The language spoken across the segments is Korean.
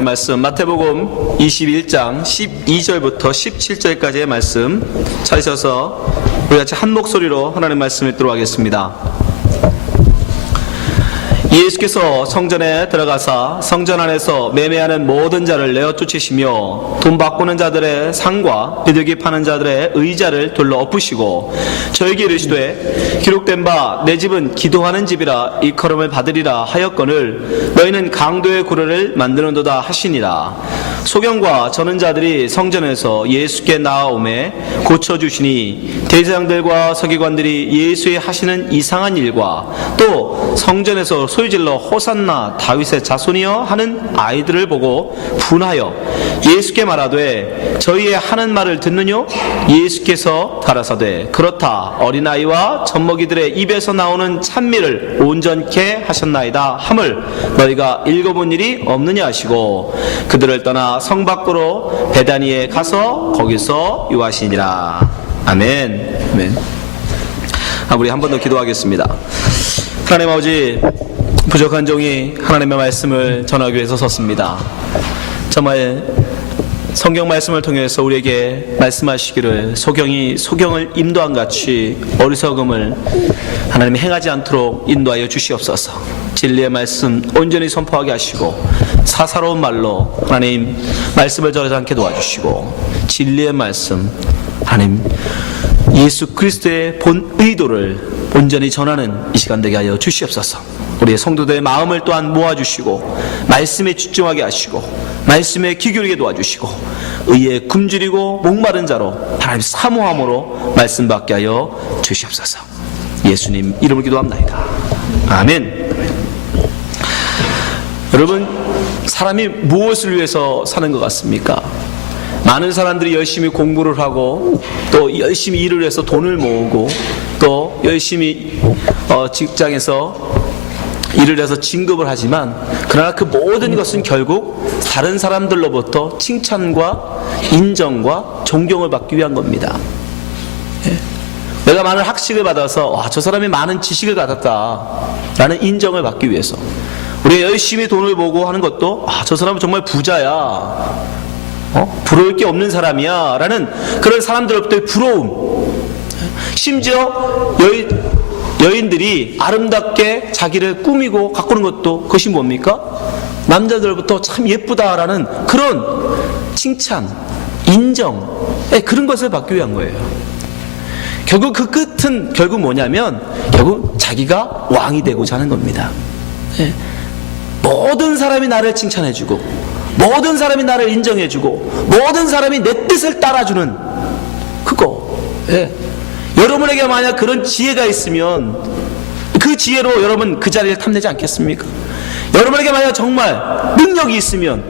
하나님의 말씀 마태복음 21장 12절부터 17절까지의 말씀 찾으셔서 우리 같이 한 목소리로 하나님의 말씀을 듣도록 하겠습니다. 예수께서 성전에 들어가사 성전 안에서 매매하는 모든 자를 내어 쫓으시며 돈 바꾸는 자들의 상과 비둘기 파는 자들의 의자를 둘러 엎으시고 저에게 이르시되 기록된 바 내 집은 기도하는 집이라 일컬음을 받으리라 하였거늘 너희는 강도의 구레를 만드는도다 하시니라. 소경과 저는 자들이 성전에서 예수께 나아오매 고쳐주시니 대제사장들과 서기관들이 예수의 하시는 이상한 일과 또 성전에서 소리질러 호산나 다윗의 자손이여 하는 아이들을 보고 분하여 예수께 말하되 저희의 하는 말을 듣느뇨? 예수께서 가라사대 그렇다 어린아이와 젖먹이들의 입에서 나오는 찬미를 온전케 하셨나이다 함을 너희가 읽어본 일이 없느냐 하시고 그들을 떠나 성 밖으로 베다니에 가서 거기서 유하시니라. 아멘. 아멘. 우리 한 번 더 기도하겠습니다. 하나님 아버지, 부족한 종이 하나님의 말씀을 전하기 위해서 섰습니다. 정말 성경 말씀을 통해서 우리에게 말씀하시기를 소경이 소경을 인도한 같이 어리석음을 하나님이 행하지 않도록 인도하여 주시옵소서. 진리의 말씀 온전히 선포하게 하시고 사사로운 말로 하나님 말씀을 저르지 않게 도와주시고 진리의 말씀 하나님 예수 그리스도의 본 의도를 온전히 전하는 이 시간 되게 하여 주시옵소서. 우리의 성도들의 마음을 또한 모아주시고 말씀에 집중하게 하시고 말씀에 귀 기울이게 도와주시고 의에 굶주리고 목마른 자로 하나님 사모함으로 말씀 받게 하여 주시옵소서. 예수님 이름으로 기도합나이다. 아멘. 여러분, 사람이 무엇을 위해서 사는 것 같습니까? 많은 사람들이 열심히 공부를 하고 또 열심히 일을 해서 돈을 모으고 또 열심히 직장에서 일을 해서 진급을 하지만 그러나 그 모든 것은 결국 다른 사람들로부터 칭찬과 인정과 존경을 받기 위한 겁니다. 내가 많은 학식을 받아서 저 사람이 많은 지식을 갖았다 라는 인정을 받기 위해서 우리가 열심히 돈을 모으고 하는 것도 저 사람은 정말 부자야, 부러울 게 없는 사람이야 라는 그런 사람들로부터의 부러움, 심지어 여인들이 아름답게 자기를 꾸미고 가꾸는 것도 그것이 뭡니까? 남자들부터 참 예쁘다라는 그런 칭찬, 인정, 그런 것을 받기 위한 거예요. 결국 그 끝은 결국 뭐냐면 결국 자기가 왕이 되고자 하는 겁니다. 모든 사람이 나를 칭찬해주고 모든 사람이 나를 인정해주고 모든 사람이 내 뜻을 따라주는 그거. 여러분에게 만약 그런 지혜가 있으면 그 지혜로 여러분 그 자리를 탐내지 않겠습니까? 여러분에게 만약 정말 능력이 있으면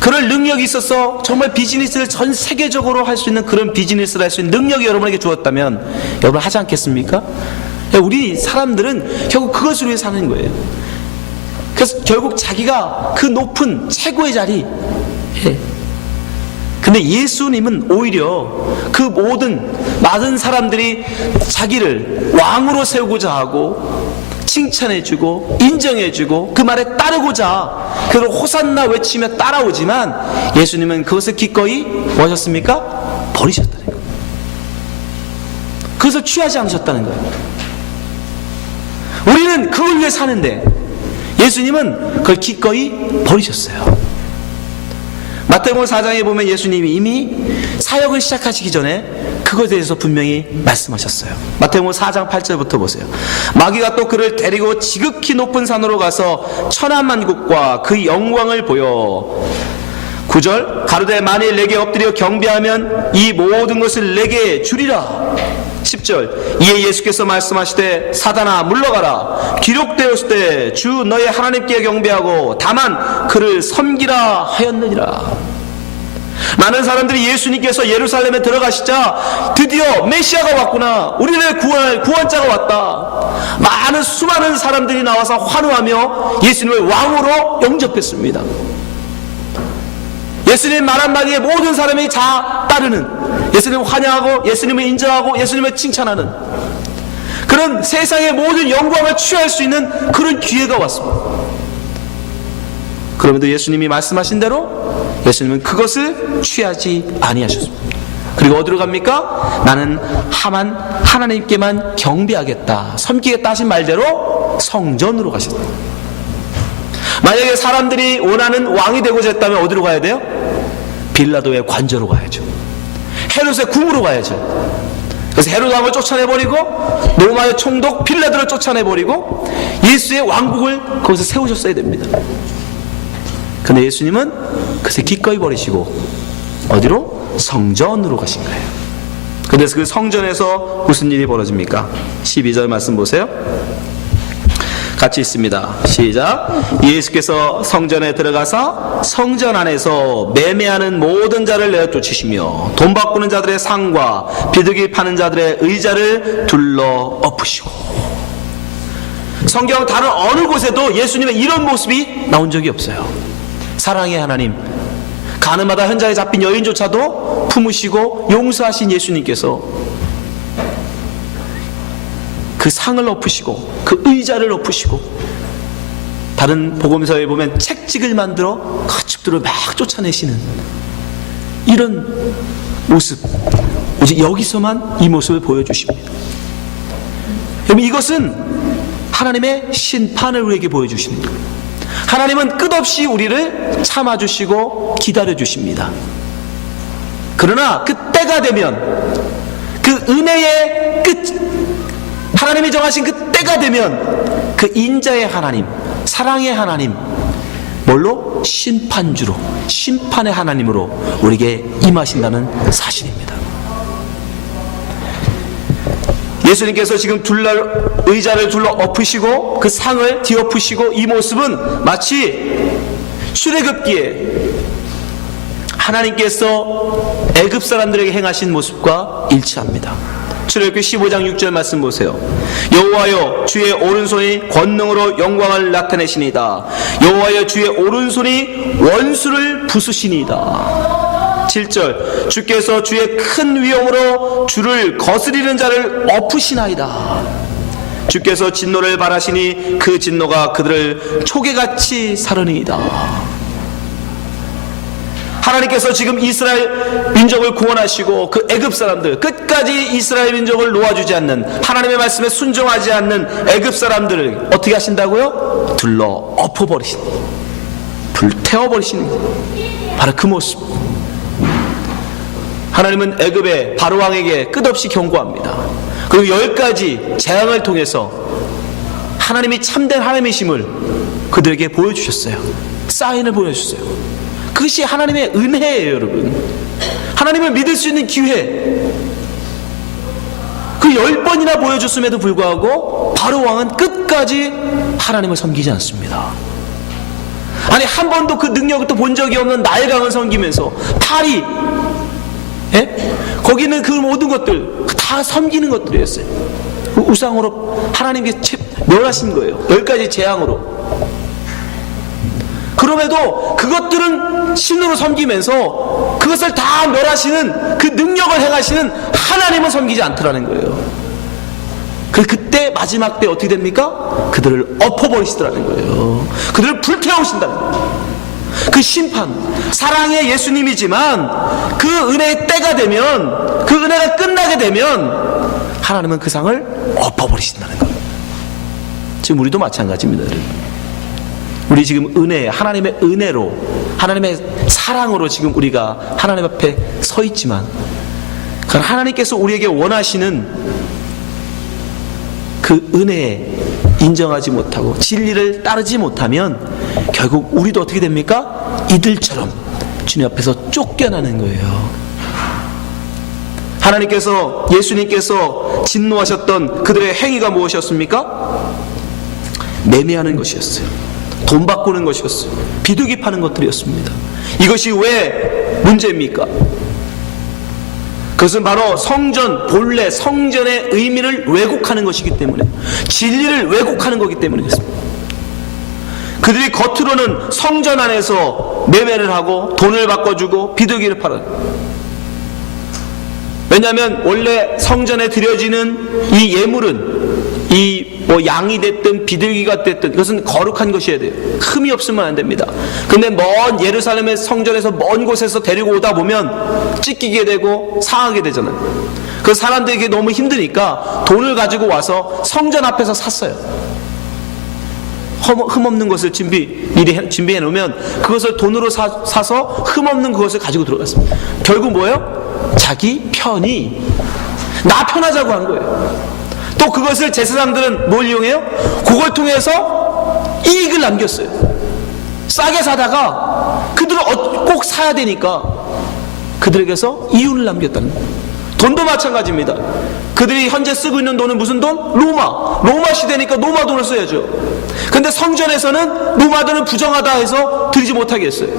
그런 능력이 있어서 정말 비즈니스를 전 세계적으로 할 수 있는 그런 비즈니스를 할 수 있는 능력이 여러분에게 주었다면 여러분 하지 않겠습니까? 우리 사람들은 결국 그것을 위해 사는 거예요. 그래서 결국 자기가 그 높은 최고의 자리. 근데 예수님은 오히려 그 모든 많은 사람들이 자기를 왕으로 세우고자 하고 칭찬해주고 인정해주고 그 말에 따르고자 그리고 호산나 외치며 따라오지만 예수님은 그것을 기꺼이 뭐 하셨습니까? 버리셨다는 거예요. 그것을 취하지 않으셨다는 거예요. 우리는 그걸 위해 사는데 예수님은 그걸 기꺼이 버리셨어요. 마태복음 4장에 보면 예수님이 이미 사역을 시작하시기 전에 그것에 대해서 분명히 말씀하셨어요. 마태복음 4장 8절부터 보세요. 마귀가 또 그를 데리고 지극히 높은 산으로 가서 천하만국과 그 영광을 보여 9절 가로되 만일 내게 엎드려 경배하면 이 모든 것을 내게 주리라. 10절 이에 예수께서 말씀하시되 사단아 물러가라 기록되었을 주 너의 하나님께 경배하고 다만 그를 섬기라 하였느니라. 많은 사람들이 예수님께서 예루살렘에 들어가시자 드디어 메시아가 왔구나, 우리를 구원할 구원자가 왔다, 많은 수많은 사람들이 나와서 환호하며 예수님을 왕으로 영접했습니다. 예수님 말 한마디에 모든 사람이 다 따르는, 예수님을 환영하고 예수님을 인정하고 예수님을 칭찬하는 그런 세상의 모든 영광을 취할 수 있는 그런 기회가 왔습니다. 그럼에도 예수님이 말씀하신 대로 예수님은 그것을 취하지 아니하셨습니다. 그리고 어디로 갑니까? 나는 하나님께만 경배하겠다, 섬기겠다 하신 말대로 성전으로 가셨다. 만약에 사람들이 원하는 왕이 되고자 했다면 어디로 가야 돼요? 빌라도의 관저로 가야죠. 헤롯의 궁으로 가야죠. 그래서 헤롯 왕을 쫓아내버리고 로마의 총독 빌라도를 쫓아내버리고 예수의 왕국을 거기서 세우셨어야 됩니다. 근데 예수님은 그것을 기꺼이 버리시고 어디로? 성전으로 가신 거예요. 그래서 그 성전에서 무슨 일이 벌어집니까? 12절 말씀 보세요. 같이 있습니다. 시작. 예수께서 성전에 들어가사 성전 안에서 매매하는 모든 자를 내어 쫓으시며 돈 바꾸는 자들의 상과 비둘기 파는 자들의 의자를 둘러 엎으시고. 성경 다른 어느 곳에도 예수님의 이런 모습이 나온 적이 없어요. 사랑의 하나님, 가늠하다 현장에 잡힌 여인조차도 품으시고 용서하신 예수님께서 그 상을 엎으시고 그 의자를 엎으시고, 다른 복음서에 보면 책찍을 만들어 가축들을 막 쫓아내시는 이런 모습, 오직 여기서만 이 모습을 보여주십니다. 여러분, 이것은 하나님의 심판을 우리에게 보여주십니다. 하나님은 끝없이 우리를 참아주시고 기다려주십니다. 그러나 그 때가 되면, 그 은혜의 끝, 하나님이 정하신 그 때가 되면 그 인자의 하나님, 사랑의 하나님, 뭘로? 심판주로, 심판의 하나님으로 우리에게 임하신다는 사실입니다. 예수님께서 지금 의자를 둘러 엎으시고 그 상을 뒤엎으시고, 이 모습은 마치 출애굽기에 하나님께서 애굽 사람들에게 행하신 모습과 일치합니다. 출애굽기 15장 6절 말씀 보세요. 여호와여, 주의 오른손이 권능으로 영광을 나타내시니이다. 여호와여, 주의 오른손이 원수를 부수시니이다. 7절, 주께서 주의 큰 위엄으로 주를 거스리는 자를 엎으시나이다. 주께서 진노를 발하시니 그 진노가 그들을 초계같이 사르니이다. 하나님께서 지금 이스라엘 민족을 구원하시고 그 애굽 사람들, 끝까지 이스라엘 민족을 놓아주지 않는, 하나님의 말씀에 순종하지 않는 애굽 사람들을 어떻게 하신다고요? 둘러 엎어버리시는, 불태워버리시는, 바로 그 모습. 하나님은 애굽의 바로왕에게 끝없이 경고합니다. 그리고 10가지 재앙을 통해서 하나님이 참된 하나님이심을 그들에게 보여주셨어요. 사인을 보여주셨어요. 그것이 하나님의 은혜예요, 여러분. 하나님을 믿을 수 있는 기회. 그 10번이나 보여줬음에도 불구하고 바로왕은 끝까지 하나님을 섬기지 않습니다. 아니, 한 번도 그 능력을 또 본 적이 없는 나일강을 섬기면서 파리, 거기는 그 모든 것들 다 섬기는 것들이었어요. 우상으로 하나님께 멸하신 거예요. 10가지 재앙으로. 그럼에도 그것들은 신으로 섬기면서 그것을 다 멸하시는, 그 능력을 행하시는 하나님을 섬기지 않더라는 거예요. 그때 마지막 때 어떻게 됩니까? 그들을 엎어버리시더라는 거예요. 그들을 불태우신다는 거예요. 그 심판, 사랑의 예수님이지만 그 은혜의 때가 되면, 그 은혜가 끝나게 되면 하나님은 그 상을 엎어버리신다는 거예요. 지금 우리도 마찬가지입니다, 여러분. 우리 지금 은혜, 하나님의 은혜로, 하나님의 사랑으로 지금 우리가 하나님 앞에 서 있지만, 그건 하나님께서 우리에게 원하시는 그 은혜에 인정하지 못하고 진리를 따르지 못하면 결국 우리도 어떻게 됩니까? 이들처럼 주님 앞에서 쫓겨나는 거예요. 하나님께서, 예수님께서 진노하셨던 그들의 행위가 무엇이었습니까? 매매하는 것이었어요. 돈 바꾸는 것이었어요. 비둘기 파는 것들이었습니다. 이것이 왜 문제입니까? 그것은 바로 성전, 본래 성전의 의미를 왜곡하는 것이기 때문에, 진리를 왜곡하는 것이기 때문에 그렇습니다. 그들이 겉으로는 성전 안에서 매매를 하고 돈을 바꿔주고 비둘기를 팔아요. 왜냐하면 원래 성전에 드려지는 이 예물은, 이 뭐 양이 됐든 비둘기가 됐든 그것은 거룩한 것이어야 돼요. 흠이 없으면 안 됩니다. 근데 먼 예루살렘의 성전에서 먼 곳에서 데리고 오다 보면 찢기게 되고 상하게 되잖아요. 그 사람들에게 너무 힘드니까 돈을 가지고 와서 성전 앞에서 샀어요. 흠 없는 것을 미리 준비해 놓으면 그것을 돈으로 사서 흠 없는 그것을 가지고 들어갔습니다. 결국 뭐예요? 자기 편이 나 편하자고 한 거예요. 또 그것을 제사장들은 뭘 이용해요? 그걸 통해서 이익을 남겼어요. 싸게 사다가 그들은 꼭 사야 되니까 그들에게서 이윤을 남겼다는 거예요. 돈도 마찬가지입니다. 그들이 현재 쓰고 있는 돈은 무슨 돈? 로마 시대니까 로마 돈을 써야죠. 근데 성전에서는 로마 돈은 부정하다 해서 드리지 못하게 했어요.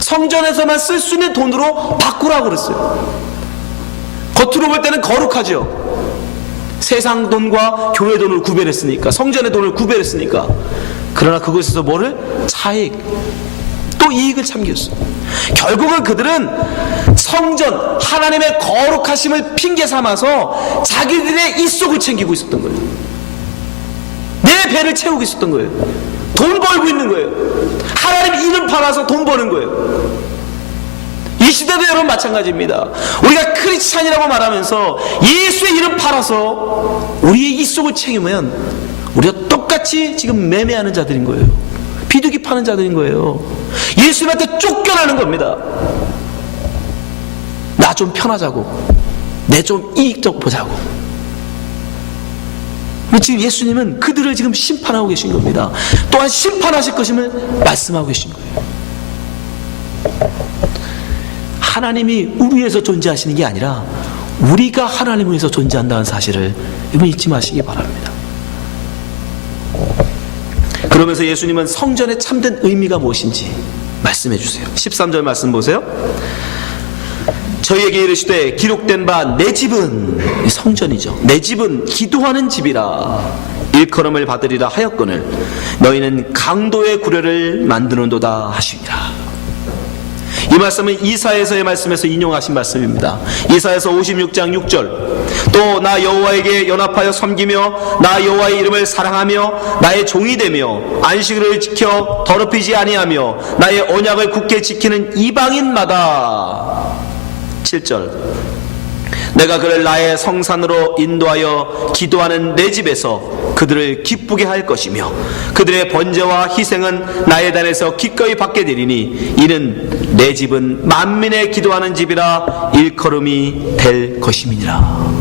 성전에서만 쓸 수 있는 돈으로 바꾸라고 그랬어요. 겉으로 볼 때는 거룩하죠. 세상 돈과 교회 돈을 구별했으니까, 성전의 돈을 구별했으니까. 그러나 그것에서 뭐를? 차익, 또 이익을 참겼어요. 결국은 그들은 성전, 하나님의 거룩하심을 핑계 삼아서 자기들의 입속을 챙기고 있었던 거예요. 내 배를 채우고 있었던 거예요. 돈 벌고 있는 거예요. 하나님 이름 팔아서 돈 버는 거예요. 이 시대도 여러분 마찬가지입니다. 우리가 크리스찬이라고 말하면서 예수의 이름 팔아서 우리의 입속을 챙기면 우리가 똑같이 지금 매매하는 자들인 거예요. 비둘기 파는 자들인 거예요. 예수님한테 쫓겨나는 겁니다. 나 좀 편하자고, 내 좀 이익적 보자고. 지금 예수님은 그들을 지금 심판하고 계신 겁니다. 또한 심판하실 것임을 말씀하고 계신 거예요. 하나님이 우리 위해서 존재하시는 게 아니라 우리가 하나님을 위해서 존재한다는 사실을 여러분 잊지 마시기 바랍니다. 그러면서 예수님은 성전의 참된 의미가 무엇인지 말씀해 주세요. 13절 말씀 보세요. 저희에게 이르시되 기록된 바 내 집은, 성전이죠, 내 집은 기도하는 집이라 일컬음을 받으리라 하였거늘 너희는 강도의 구려를 만드는도다 하시니라. 이 말씀은 이사야서의 말씀에서 인용하신 말씀입니다. 이사야서 56장 6절 또 나 여호와에게 연합하여 섬기며 나 여호와의 이름을 사랑하며 나의 종이 되며 안식일을 지켜 더럽히지 아니하며 나의 언약을 굳게 지키는 이방인마다. 7절 내가 그를 나의 성산으로 인도하여 기도하는 내 집에서 그들을 기쁘게 할 것이며 그들의 번제와 희생은 나의 단에서 기꺼이 받게 되리니 이는 내 집은 만민의 기도하는 집이라 일컬음이 될 것임이니라.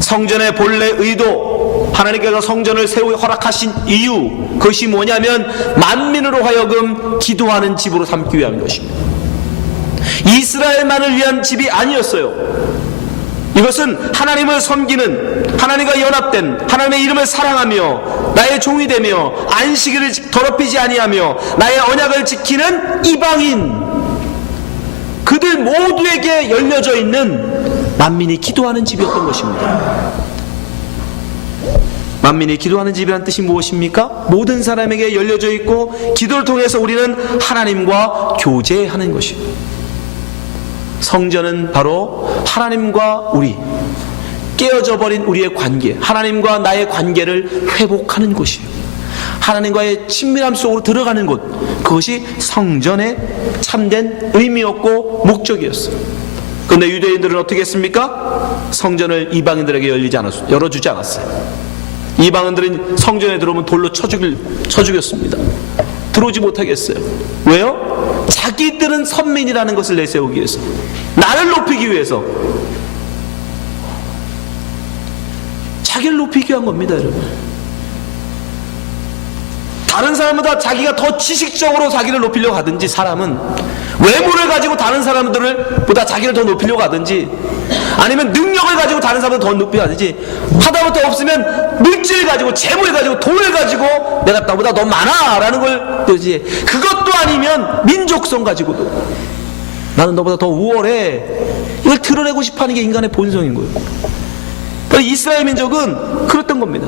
성전의 본래 의도, 하나님께서 성전을 허락하신 이유, 그것이 뭐냐면 만민으로 하여금 기도하는 집으로 삼기 위한 것입니다. 이스라엘만을 위한 집이 아니었어요. 이것은 하나님을 섬기는, 하나님과 연합된, 하나님의 이름을 사랑하며 나의 종이 되며 안식일을 더럽히지 아니하며 나의 언약을 지키는 이방인, 그들 모두에게 열려져 있는 만민이 기도하는 집이었던 것입니다. 만민이 기도하는 집이란 뜻이 무엇입니까? 모든 사람에게 열려져 있고 기도를 통해서 우리는 하나님과 교제하는 것입니다. 성전은 바로 하나님과 우리, 깨어져 버린 우리의 관계, 하나님과 나의 관계를 회복하는 곳이에요. 하나님과의 친밀함 속으로 들어가는 곳, 그것이 성전의 참된 의미였고 목적이었어요. 그런데 유대인들은 어떻게 했습니까? 성전을 이방인들에게 열어주지 않았어요. 이방인들은 성전에 들어오면 돌로 쳐 죽였습니다. 들어오지 못하게 했어요. 왜요? 자기들은 선민이라는 것을 내세우기 위해서, 나를 높이기 위해서, 자기를 높이기 위한 겁니다, 여러분. 다른 사람보다 자기가 더 지식적으로 자기를 높이려고 하든지, 사람은 외모를 가지고 다른 사람들보다 자기를 더 높이려고 하든지, 아니면 능력을 가지고 다른 사람을 더 높이려고 하든지, 하다못해 없으면 물질을 가지고, 재물을 가지고, 돈을 가지고 내가 나보다 더 많아 라는 걸 그러지. 그것도 아니면 민족성 가지고도 나는 너보다 더 우월해, 이걸 드러내고 싶어하는 게 인간의 본성인 거예요. 이스라엘 민족은 그랬던 겁니다.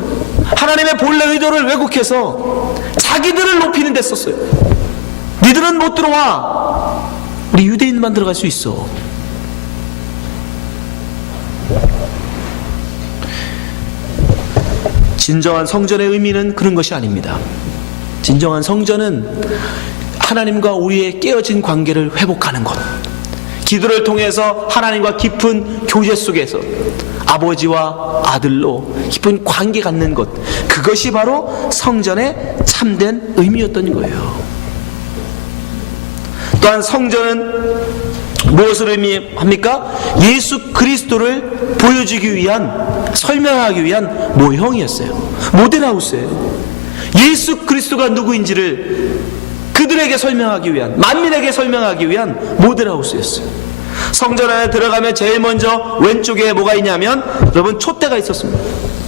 하나님의 본래 의도를 왜곡해서 자기들을 높이는 데 썼어요. 니들은 못 들어와, 우리 유대인만 들어갈 수 있어. 진정한 성전의 의미는 그런 것이 아닙니다. 진정한 성전은 하나님과 우리의 깨어진 관계를 회복하는 것, 기도를 통해서 하나님과 깊은 교제 속에서 아버지와 아들로 깊은 관계 갖는 것, 그것이 바로 성전의 참된 의미였던 거예요. 또한 성전은 무엇을 의미합니까? 예수 그리스도를 보여주기 위한, 설명하기 위한 모형이었어요. 모델하우스예요. 예수 그리스도가 누구인지를 그들에게 설명하기 위한, 만민에게 설명하기 위한 모델하우스였어요. 성전 안에 들어가면 제일 먼저 왼쪽에 뭐가 있냐면, 여러분, 촛대가 있었습니다.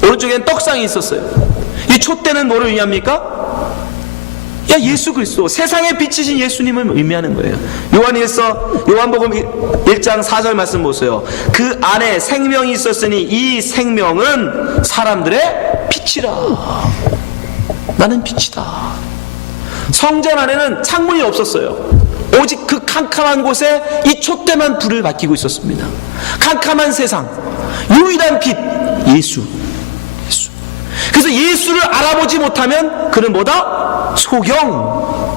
오른쪽에는 떡상이 있었어요. 이 촛대는 뭐를 의미합니까? 예수 그리스도, 세상에 비치신 예수님을 의미하는 거예요. 요한복음 1장 4절 말씀 보세요. 그 안에 생명이 있었으니 이 생명은 사람들의 빛이라. 나는 빛이다. 성전 안에는 창문이 없었어요. 오직 그 캄캄한 곳에 이 촛대만 불을 밝히고 있었습니다. 캄캄한 세상, 유일한 빛, 예수. 그래서 예수를 알아보지 못하면 그는 뭐다? 소경.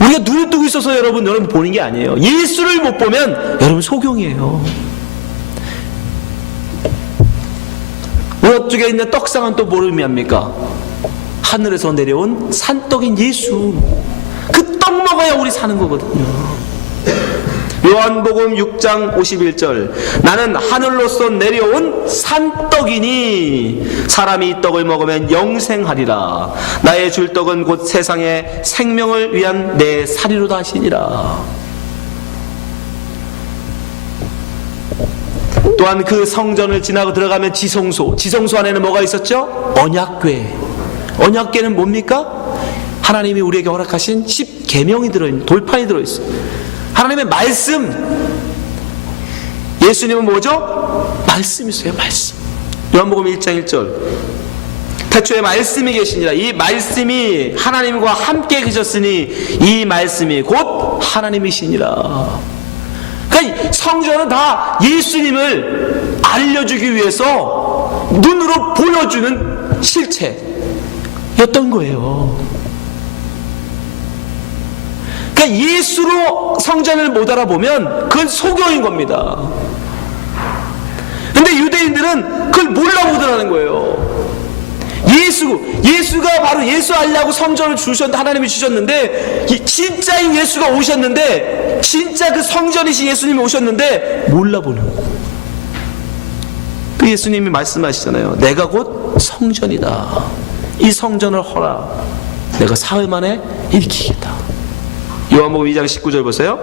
우리가 눈을 뜨고 있어서 여러분 보는 게 아니에요. 예수를 못 보면 여러분 소경이에요. 오른쪽에 있는 떡상은 또 뭘 의미합니까? 하늘에서 내려온 산떡인 예수. 그 떡 먹어야 우리 사는 거거든요. 요한복음 6장 51절, 나는 하늘로서 내려온 산떡이니 사람이 이 떡을 먹으면 영생하리라. 나의 줄 떡은 곧 세상의 생명을 위한 내 살이로다 하시니라. 또한 그 성전을 지나고 들어가면 지성소 안에는 뭐가 있었죠? 언약궤. 언약궤는 뭡니까? 하나님이 우리에게 허락하신 10계명이 들어있는, 돌판이 들어있어요. 하나님의 말씀. 예수님은 뭐죠? 말씀이세요. 말씀. 요한복음 1장 1절, 태초에 말씀이 계시니라. 이 말씀이 하나님과 함께 계셨으니 이 말씀이 곧 하나님이시니라. 그러니까 성전은 다 예수님을 알려주기 위해서 눈으로 보여주는 실체였던 거예요. 그러니까 예수로 성전을 못 알아보면 그건 소경인 겁니다. 근데 유대인들은 그걸 몰라보더라는 거예요. 예수가 바로 예수 알려고 성전을 주셨는데, 하나님이 주셨는데, 진짜인 예수가 오셨는데, 진짜 그 성전이신 예수님이 오셨는데 몰라보는 거예요. 그 예수님이 말씀하시잖아요. 내가 곧 성전이다. 이 성전을 허라. 내가 사흘 만에 일으키겠다. 요한복음 2장 19절 보세요.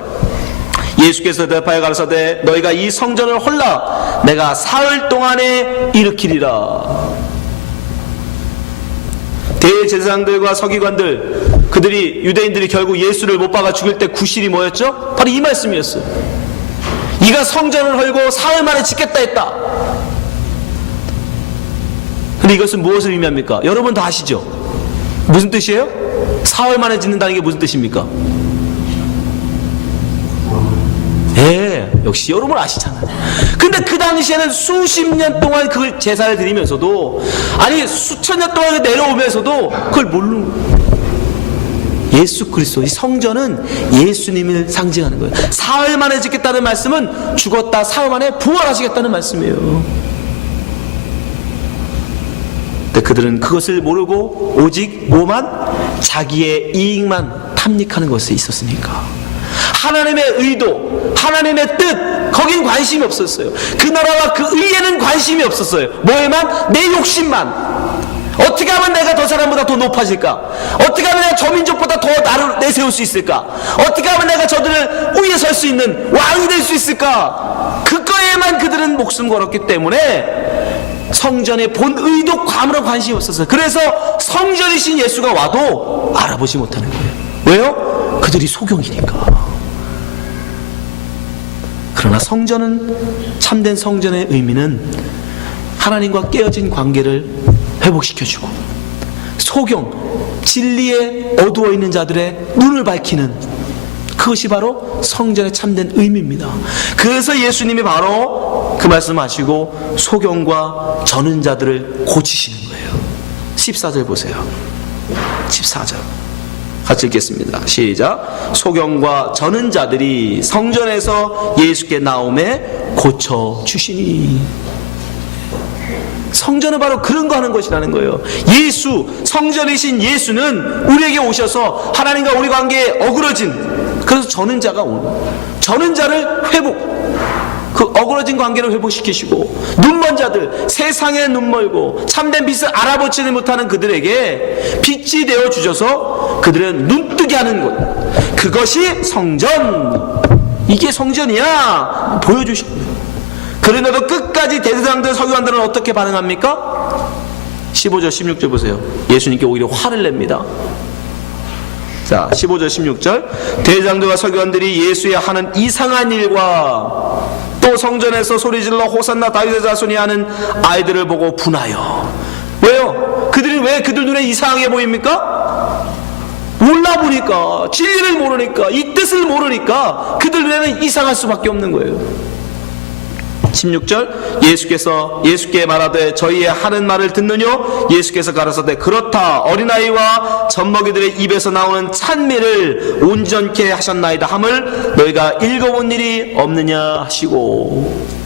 예수께서 대답하여 가라사대 너희가 이 성전을 헐라. 내가 사흘 동안에 일으키리라. 대제사장들과 서기관들, 그들이, 유대인들이 결국 예수를 못 박아 죽일 때 구실이 뭐였죠? 바로 이 말씀이었어요. 이가 성전을 헐고 사흘 만에 짓겠다 했다. 근데 이것은 무엇을 의미합니까? 여러분 다 아시죠? 무슨 뜻이에요? 사흘 만에 짓는다는 게 무슨 뜻입니까? 역시 여러분 아시잖아요. 근데 그 당시에는 수십 년 동안 그걸 제사를 드리면서도, 아니 수천 년 동안 내려오면서도 그걸 모르는 거예요. 예수 그리스도, 이 성전은 예수님을 상징하는 거예요. 사흘 만에 짓겠다는 말씀은 죽었다 사흘 만에 부활하시겠다는 말씀이에요. 근데 그들은 그것을 모르고 오직 뭐만? 자기의 이익만 탐닉하는 것에 있었으니까. 하나님의 의도, 하나님의 뜻, 거긴 관심이 없었어요. 그 나라와 그 의에는 관심이 없었어요. 뭐에만? 내 욕심만. 어떻게 하면 내가 저 사람보다 더 높아질까? 어떻게 하면 내가 저 민족보다 더 나를 내세울 수 있을까? 어떻게 하면 내가 저들을 위에 설 수 있는 왕이 될 수 있을까? 그거에만 그들은 목숨 걸었기 때문에 성전의 본 의도, 아무런 관심이 없었어요. 그래서 성전이신 예수가 와도 알아보지 못하는 거예요. 왜요? 그들이 소경이니까. 그러나 성전은, 참된 성전의 의미는 하나님과 깨어진 관계를 회복시켜주고, 소경, 진리에 어두워 있는 자들의 눈을 밝히는, 그것이 바로 성전의 참된 의미입니다. 그래서 예수님이 바로 그 말씀하시고 소경과 저는 자들을 고치시는 거예요. 14절 보세요. 14절 같이 읽겠습니다. 시작. 소경과 저는 자들이 성전에서 예수께 나오매 고쳐주시니. 성전은 바로 그런 거 하는 것이라는 거예요. 예수, 성전이신 예수는 우리에게 오셔서 하나님과 우리 관계에 어그러진, 그래서 저는 자가 오는, 저는 자를 그 어그러진 관계를 회복시키시고, 눈먼 자들, 세상에 눈멀고 참된 빛을 알아보지를 못하는 그들에게 빛이 되어 주셔서 그들은 눈뜨게 하는 것, 그것이 성전. 이게 성전이야 보여주시는 거예요. 그런데도 끝까지 대제사장들, 서기관들은 어떻게 반응합니까? 15절 16절 보세요. 예수님께 오히려 화를 냅니다. 자, 15절 16절. 대제사장들과 서기관들이 예수의 하는 이상한 일과 또 성전에서 소리질러 호산나 다윗의 자손이 하는 아이들을 보고 분하여. 왜요? 그들이 왜 그들 눈에 이상하게 보입니까? 몰라보니까, 진리를 모르니까, 이 뜻을 모르니까 그들 눈에는 이상할 수밖에 없는 거예요. 16절. 예수께 말하되 저희의 하는 말을 듣느뇨? 예수께서 가라사대 그렇다. 어린아이와 젖먹이들의 입에서 나오는 찬미를 온전케 하셨나이다 함을 너희가 읽어본 일이 없느냐 하시고.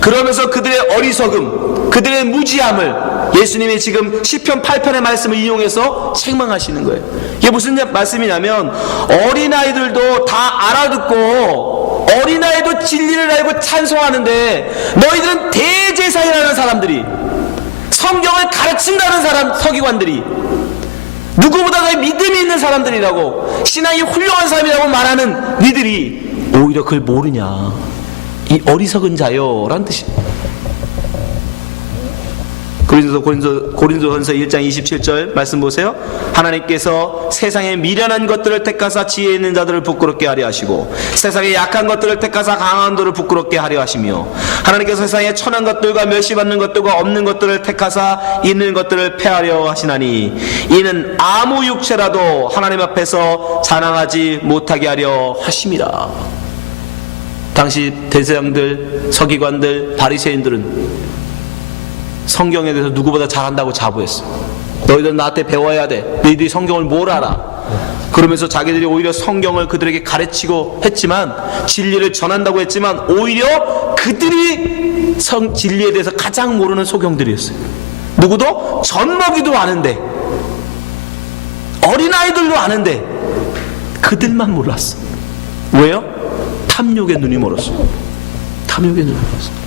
그러면서 그들의 어리석음, 그들의 무지함을 예수님이 지금 시편 8편의 말씀을 인용해서 책망하시는 거예요. 이게 무슨 말씀이냐면, 어린아이들도 다 알아듣고 어린아이도 진리를 알고 찬송하는데, 너희들은 대제사장이라는 사람들이, 성경을 가르친다는 사람, 서기관들이, 누구보다 더 믿음이 있는 사람들이라고, 신앙이 훌륭한 사람이라고 말하는 니들이 오히려 그걸 모르냐, 이 어리석은 자요 라는 뜻이에요. 고린도전서 1장 27절 말씀 보세요. 하나님께서 세상의 미련한 것들을 택하사 지혜 있는 자들을 부끄럽게 하려 하시고, 세상의 약한 것들을 택하사 강한 자들을 부끄럽게 하려 하시며, 하나님께서 세상의 천한 것들과 멸시받는 것들과 없는 것들을 택하사 있는 것들을 폐하려 하시나니, 이는 아무 육체라도 하나님 앞에서 자랑하지 못하게 하려 하심이라. 당시 대제사장들, 서기관들, 바리새인들은 성경에 대해서 누구보다 잘한다고 자부했어. 너희들은 나한테 배워야 돼. 너희들이 성경을 뭘 알아? 그러면서 자기들이 오히려 성경을 그들에게 가르치고 했지만, 진리를 전한다고 했지만, 오히려 그들이 진리에 대해서 가장 모르는 소경들이었어요. 누구도 젖먹이도 아는데, 어린아이들도 아는데 그들만 몰랐어. 왜요? 탐욕의 눈이 멀었어. 탐욕의 눈이 멀었어.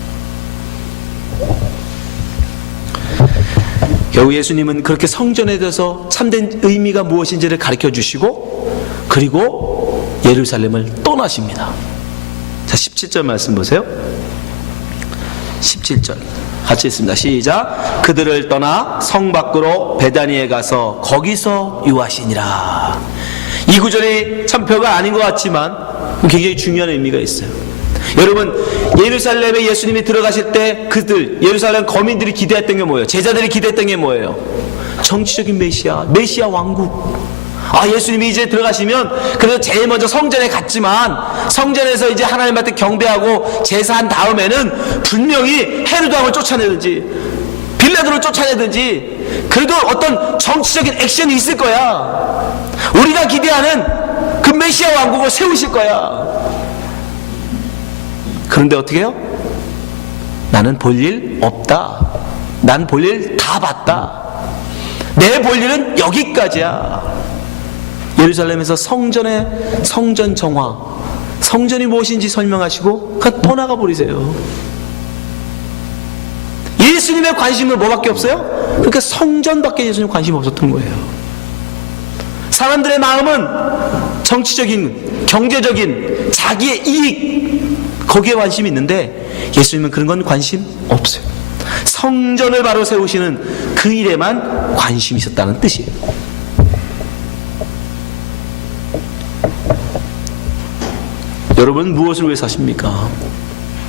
결국 예수님은 그렇게 성전에 대해서 참된 의미가 무엇인지를 가르쳐 주시고, 그리고 예루살렘을 떠나십니다. 자, 17절 말씀 보세요. 17절 같이 읽습니다. 시작. 그들을 떠나 성 밖으로 베다니에 가서 거기서 유하시니라. 이 구절이 참 별거 아닌 것 같지만 굉장히 중요한 의미가 있어요. 여러분, 예루살렘에 예수님이 들어가실 때 그들, 예루살렘 거민들이 기대했던 게 뭐예요? 제자들이 기대했던 게 뭐예요? 정치적인 메시아 왕국. 아, 예수님이 이제 들어가시면, 그래서 제일 먼저 성전에 갔지만, 성전에서 이제 하나님한테 경배하고 제사한 다음에는 분명히 헤로드 왕을 쫓아내든지 빌라도를 쫓아내든지, 그래도 어떤 정치적인 액션이 있을 거야. 우리가 기대하는 그 메시아 왕국을 세우실 거야. 그런데 어떻게 해요? 나는 볼 일 없다. 난 볼 일 다 봤다. 내 볼 일은 여기까지야. 예루살렘에서 성전 정화, 성전이 무엇인지 설명하시고 그냥 떠나가 버리세요. 예수님의 관심은 뭐밖에 없어요? 그러니까 성전밖에 예수님 관심이 없었던 거예요. 사람들의 마음은 정치적인, 경제적인, 자기의 이익, 거기에 관심이 있는데 예수님은 그런 건 관심 없어요. 성전을 바로 세우시는 그 일에만 관심이 있었다는 뜻이에요. 여러분, 무엇을 위해 사십니까?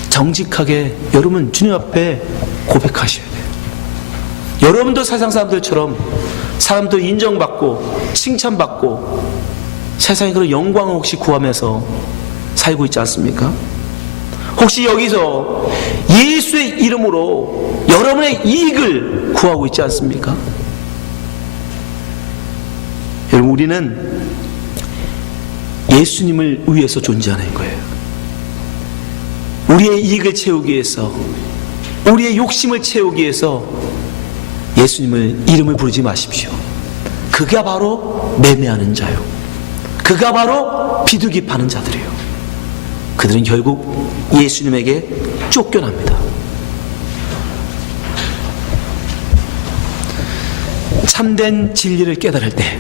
정직하게 여러분 주님 앞에 고백하셔야 돼요. 여러분도 세상 사람들처럼 사람도 인정받고 칭찬받고 세상에 그런 영광을 혹시 구하면서 살고 있지 않습니까? 혹시 여기서 예수의 이름으로 여러분의 이익을 구하고 있지 않습니까? 여러분, 우리는 예수님을 위해서 존재하는 거예요. 우리의 이익을 채우기 위해서, 우리의 욕심을 채우기 위해서 예수님을 이름을 부르지 마십시오. 그가 바로 매매하는 자요, 그가 바로 비둘기 파는 자들이에요. 그들은 결국 예수님에게 쫓겨납니다. 참된 진리를 깨달을 때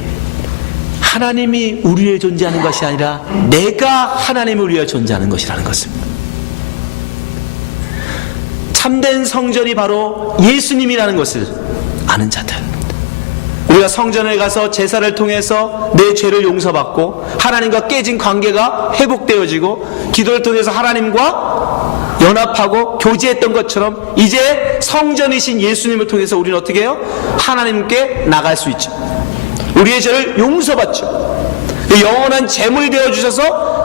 하나님이 우리 위해 존재하는 것이 아니라 내가 하나님을 위해 존재하는 것이라는 것입니다. 참된 성전이 바로 예수님이라는 것을 아는 자들, 우리가 성전에 가서 제사를 통해서 내 죄를 용서받고 하나님과 깨진 관계가 회복되어지고 기도를 통해서 하나님과 연합하고 교제했던 것처럼 이제 성전이신 예수님을 통해서 우리는 어떻게 해요? 하나님께 나갈 수 있죠. 우리의 죄를 용서받죠. 영원한 제물이 되어주셔서,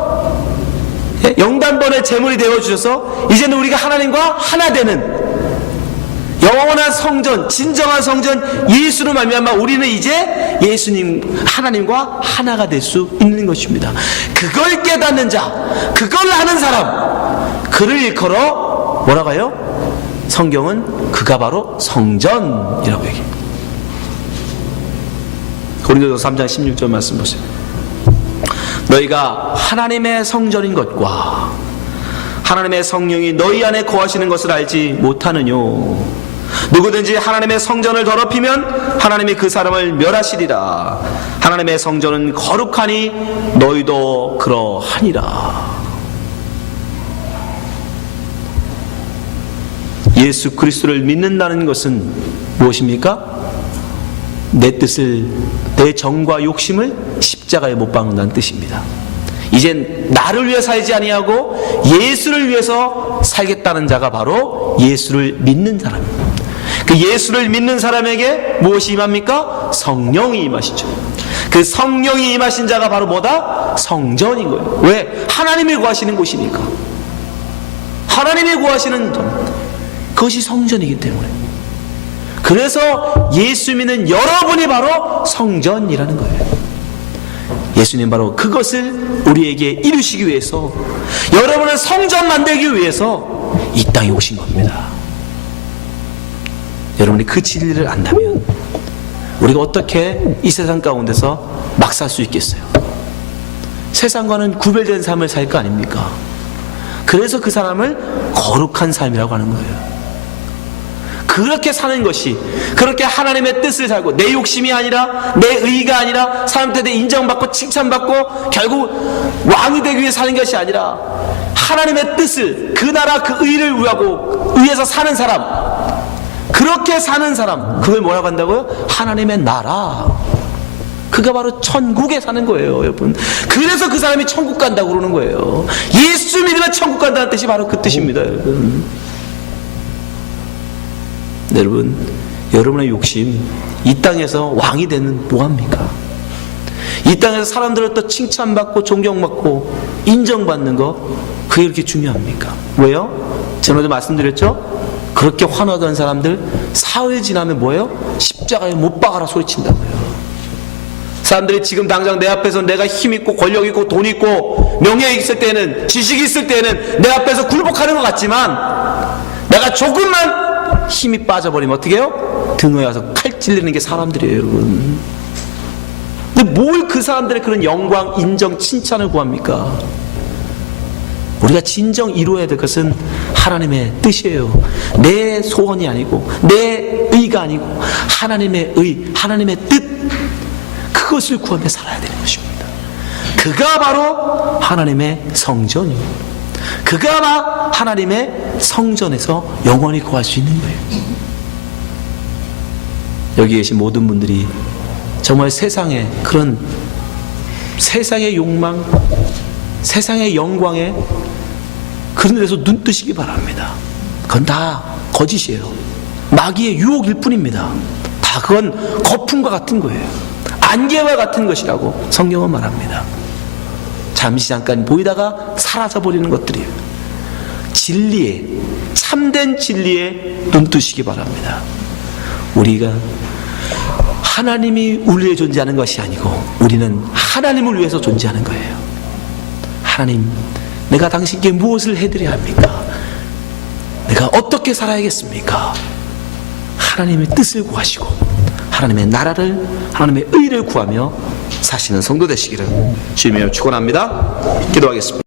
영단번의 제물이 되어주셔서 이제는 우리가 하나님과 하나 되는 영원한 성전, 진정한 성전 예수로 말미암아 우리는 이제 예수님, 하나님과 하나가 될 수 있는 것입니다. 그걸 깨닫는 자, 그걸 아는 사람, 그를 일컬어 뭐라고 해요? 성경은 그가 바로 성전이라고 얘기해요. 고린도서 3장 16절 말씀 보세요. 너희가 하나님의 성전인 것과 하나님의 성령이 너희 안에 거하시는 것을 알지 못하느뇨. 누구든지 하나님의 성전을 더럽히면 하나님이 그 사람을 멸하시리라. 하나님의 성전은 거룩하니 너희도 그러하니라. 예수 그리스도를 믿는다는 것은 무엇입니까? 내 뜻을, 내 정과 욕심을 십자가에 못 박는다는 뜻입니다. 이젠 나를 위해 살지 아니하고 예수를 위해서 살겠다는 자가 바로 예수를 믿는 사람입니다. 그 예수를 믿는 사람에게 무엇이 임합니까? 성령이 임하시죠. 그 성령이 임하신 자가 바로 뭐다? 성전인 거예요. 왜? 하나님이 구하시는 곳이니까. 하나님이 구하시는 점, 그것이 성전이기 때문에. 그래서 예수 믿는 여러분이 바로 성전이라는 거예요. 예수님 바로 그것을 우리에게 이루시기 위해서, 여러분을 성전 만들기 위해서 이 땅에 오신 겁니다. 여러분이 그 진리를 안다면 우리가 어떻게 이 세상 가운데서 막 살 수 있겠어요? 세상과는 구별된 삶을 살 거 아닙니까? 그래서 그 사람을 거룩한 삶이라고 하는 거예요. 그렇게 사는 것이, 그렇게 하나님의 뜻을 살고 내 욕심이 아니라, 내 의의가 아니라, 사람들한테 인정받고 칭찬받고 결국 왕이 되기 위해 사는 것이 아니라 하나님의 뜻을, 그 나라 그 의를 위해서 사는 사람, 그렇게 사는 사람, 그걸 뭐라고 한다고요? 하나님의 나라. 그가 바로 천국에 사는 거예요, 여러분. 그래서 그 사람이 천국 간다고 그러는 거예요. 예수 믿으면 천국 간다는 뜻이 바로 그 뜻입니다, 여러분. 여러분, 여러분의 욕심, 이 땅에서 왕이 되는 뭐합니까? 이 땅에서 사람들로부터 칭찬받고 존경받고 인정받는 거, 그게 그렇게 중요합니까? 왜요? 전에도 말씀드렸죠? 그렇게 환호하던 사람들 사흘 지나면 뭐예요? 십자가에 못 박아라 소리친다고요. 사람들이 지금 당장 내 앞에서 내가 힘 있고 권력 있고 돈 있고 명예 있을 때는, 지식이 있을 때는 내 앞에서 굴복하는 것 같지만, 내가 조금만 힘이 빠져버리면 어떻게 해요? 등에 와서 칼 찔리는 게 사람들이에요, 여러분. 근데 뭘 그 사람들의 그런 영광, 인정, 칭찬을 구합니까? 우리가 진정 이루어야 될 것은 하나님의 뜻이에요. 내 소원이 아니고, 내 의가 아니고, 하나님의 의, 하나님의 뜻, 그것을 구하며 살아야 되는 것입니다. 그가 바로 하나님의 성전이에요. 그가 하나님의 성전에서 영원히 거할 수 있는 거예요. 여기 계신 모든 분들이 정말 세상에, 그런 세상의 욕망, 세상의 영광에 그런 데서 눈 뜨시기 바랍니다. 그건 다 거짓이에요. 마귀의 유혹일 뿐입니다. 다 그건 거품과 같은 거예요. 안개와 같은 것이라고 성경은 말합니다. 잠시 잠깐 보이다가 사라져버리는 것들이에요. 진리에, 참된 진리에 눈뜨시기 바랍니다. 우리가 하나님이 우리 위해 존재하는 것이 아니고 우리는 하나님을 위해서 존재하는 거예요. 하나님, 내가 당신께 무엇을 해드려야 합니까? 내가 어떻게 살아야겠습니까? 하나님의 뜻을 구하시고 하나님의 나라를, 하나님의 의를 구하며 사시는 성도 되시기를 주님의 축원합니다. 기도하겠습니다.